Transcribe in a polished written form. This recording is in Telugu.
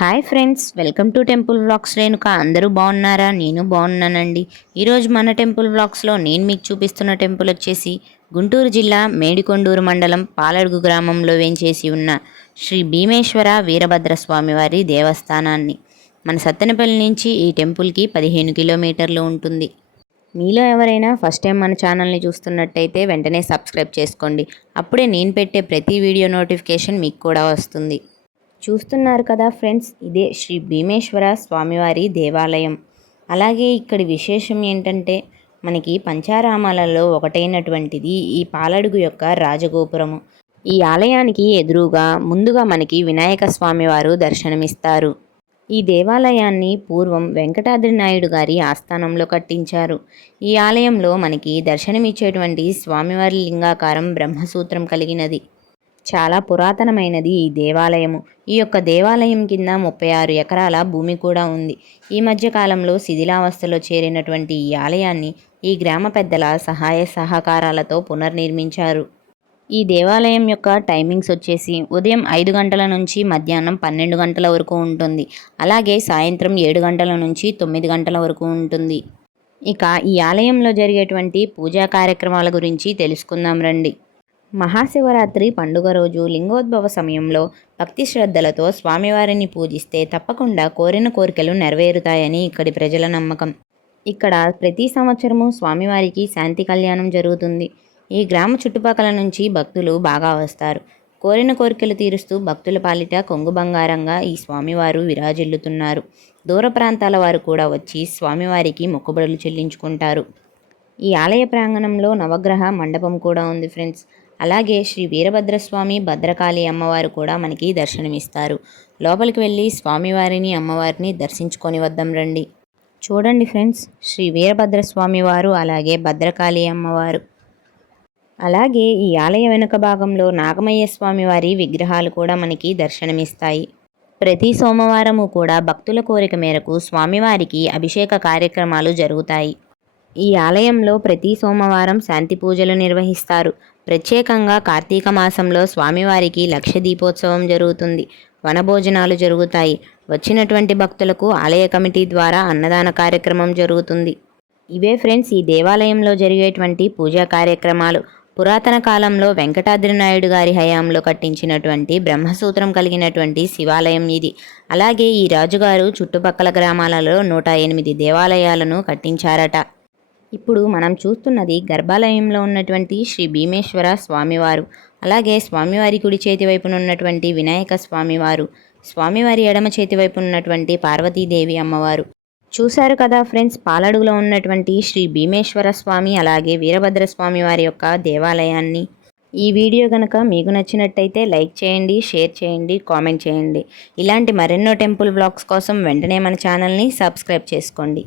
Hi friends, welcome to temple vlogs. Renuka అందరూ బాగున్నారా? నేను బాగున్నానండి. ఈరోజు మన టెంపుల్ వ్లాగ్స్లో నేను మీకు చూపిస్తున్న టెంపుల్ వచ్చేసి గుంటూరు జిల్లా మేడికొండూరు మండలం పాలడుగు గ్రామంలో వేంచేసి ఉన్న శ్రీ భీమేశ్వర వీరభద్రస్వామి వారి దేవస్థానాన్ని. మన సత్తెనపల్లి నుంచి ఈ టెంపుల్కి 15 కిలోమీటర్లు ఉంటుంది. మీలో ఎవరైనా ఫస్ట్ టైం మన ఛానల్ని చూస్తున్నట్టయితే వెంటనే సబ్స్క్రైబ్ చేసుకోండి. అప్పుడే నేను పెట్టే ప్రతి వీడియో నోటిఫికేషన్ మీకు కూడా వస్తుంది. చూస్తున్నారు కదా ఫ్రెండ్స్, ఇదే శ్రీ భీమేశ్వర స్వామివారి దేవాలయం. అలాగే ఇక్కడి విశేషం ఏంటంటే మనకి పంచారామాలలో ఒకటైనటువంటిది ఈ పాలడుగు యొక్క రాజగోపురము. ఈ ఆలయానికి ఎదురుగా ముందుగా మనకి వినాయక స్వామివారు దర్శనమిస్తారు. ఈ దేవాలయాన్ని పూర్వం వెంకటాద్రి నాయుడు గారి ఆస్థానంలో కట్టించారు. ఈ ఆలయంలో మనకి దర్శనమిచ్చేటువంటి స్వామివారి లింగాకారం బ్రహ్మసూత్రం కలిగినది. చాలా పురాతనమైనది ఈ దేవాలయము. ఈ యొక్క దేవాలయం కింద 36 ఎకరాల భూమి కూడా ఉంది. ఈ మధ్య కాలంలో శిథిలావస్థలో చేరినటువంటి ఈ ఆలయాన్ని ఈ గ్రామ పెద్దల సహాయ సహకారాలతో పునర్నిర్మించారు. ఈ దేవాలయం యొక్క టైమింగ్స్ వచ్చేసి ఉదయం 5 గంటల నుంచి మధ్యాహ్నం 12 గంటల వరకు ఉంటుంది. అలాగే సాయంత్రం 7 గంటల నుంచి 9 గంటల వరకు ఉంటుంది. ఇక ఈ ఆలయంలో జరిగేటువంటి పూజా కార్యక్రమాల గురించి తెలుసుకుందాం రండి. మహాశివరాత్రి పండుగ రోజు లింగోద్భవ సమయంలో భక్తి శ్రద్ధలతో స్వామివారిని పూజిస్తే తప్పకుండా కోరిన కోరికలు నెరవేరుతాయని ఇక్కడి ప్రజల నమ్మకం. ఇక్కడ ప్రతి సంవత్సరము స్వామివారికి శాంతి కళ్యాణం జరుగుతుంది. ఈ గ్రామ చుట్టుపక్కల నుంచి భక్తులు బాగా వస్తారు. కోరిన కోరికలు తీరుస్తూ భక్తుల పాలిట కొంగు బంగారంగా ఈ స్వామివారు విరాజిల్లుతున్నారు. దూర ప్రాంతాల వారు కూడా వచ్చి స్వామివారికి మొక్కుబడులు చెల్లించుకుంటారు. ఈ ఆలయ ప్రాంగణంలో నవగ్రహ మండపం కూడా ఉంది ఫ్రెండ్స్. అలాగే శ్రీ వీరభద్రస్వామి, భద్రకాళి అమ్మవారు కూడా మనకి దర్శనమిస్తారు. లోపలికి వెళ్ళి స్వామివారిని, అమ్మవారిని దర్శించుకొని వద్దాం రండి. చూడండి ఫ్రెండ్స్, శ్రీ వీరభద్రస్వామి వారు అలాగే భద్రకాళి అమ్మవారు. అలాగే ఈ ఆలయ వెనుక భాగంలో నాగమయ్య స్వామి వారి విగ్రహాలు కూడా మనకి దర్శనమిస్తాయి. ప్రతి సోమవారము కూడా భక్తుల కోరిక మేరకు స్వామివారికి అభిషేక కార్యక్రమాలు జరుగుతాయి. ఈ ఆలయంలో ప్రతి సోమవారం శాంతి పూజలు నిర్వహిస్తారు. ప్రత్యేకంగా కార్తీక మాసంలో స్వామివారికి లక్ష దీపోత్సవం జరుగుతుంది. వనభోజనాలు జరుగుతాయి. వచ్చినటువంటి భక్తులకు ఆలయ కమిటీ ద్వారా అన్నదాన కార్యక్రమం జరుగుతుంది. ఇవే ఫ్రెండ్స్ ఈ దేవాలయంలో జరిగేటువంటి పూజా కార్యక్రమాలు. పురాతన కాలంలో వెంకటాద్రి నాయుడు గారి హయాంలో కట్టించినటువంటి బ్రహ్మసూత్రం కలిగినటువంటి శివాలయం ఇది. అలాగే ఈ రాజుగారు చుట్టుపక్కల గ్రామాలలో 108 దేవాలయాలను కట్టించారట. ఇప్పుడు మనం చూస్తున్నది గర్భాలయంలో ఉన్నటువంటి శ్రీ భీమేశ్వర స్వామివారు. అలాగే స్వామివారి కుడి చేతి వైపున ఉన్నటువంటి వినాయక స్వామివారు, స్వామివారి ఎడమ చేతి వైపున ఉన్నటువంటి పార్వతీదేవి అమ్మవారు. చూశారు కదా ఫ్రెండ్స్, పాలడుగులో ఉన్నటువంటి శ్రీ భీమేశ్వర స్వామి అలాగే వీరభద్రస్వామి వారి యొక్క దేవాలయాన్ని. ఈ వీడియో కనుక మీకు నచ్చినట్టయితే లైక్ చేయండి, షేర్ చేయండి, కామెంట్ చేయండి. ఇలాంటి మరెన్నో టెంపుల్ వ్లాగ్స్ కోసం వెంటనే మన ఛానల్ని సబ్స్క్రైబ్ చేసుకోండి.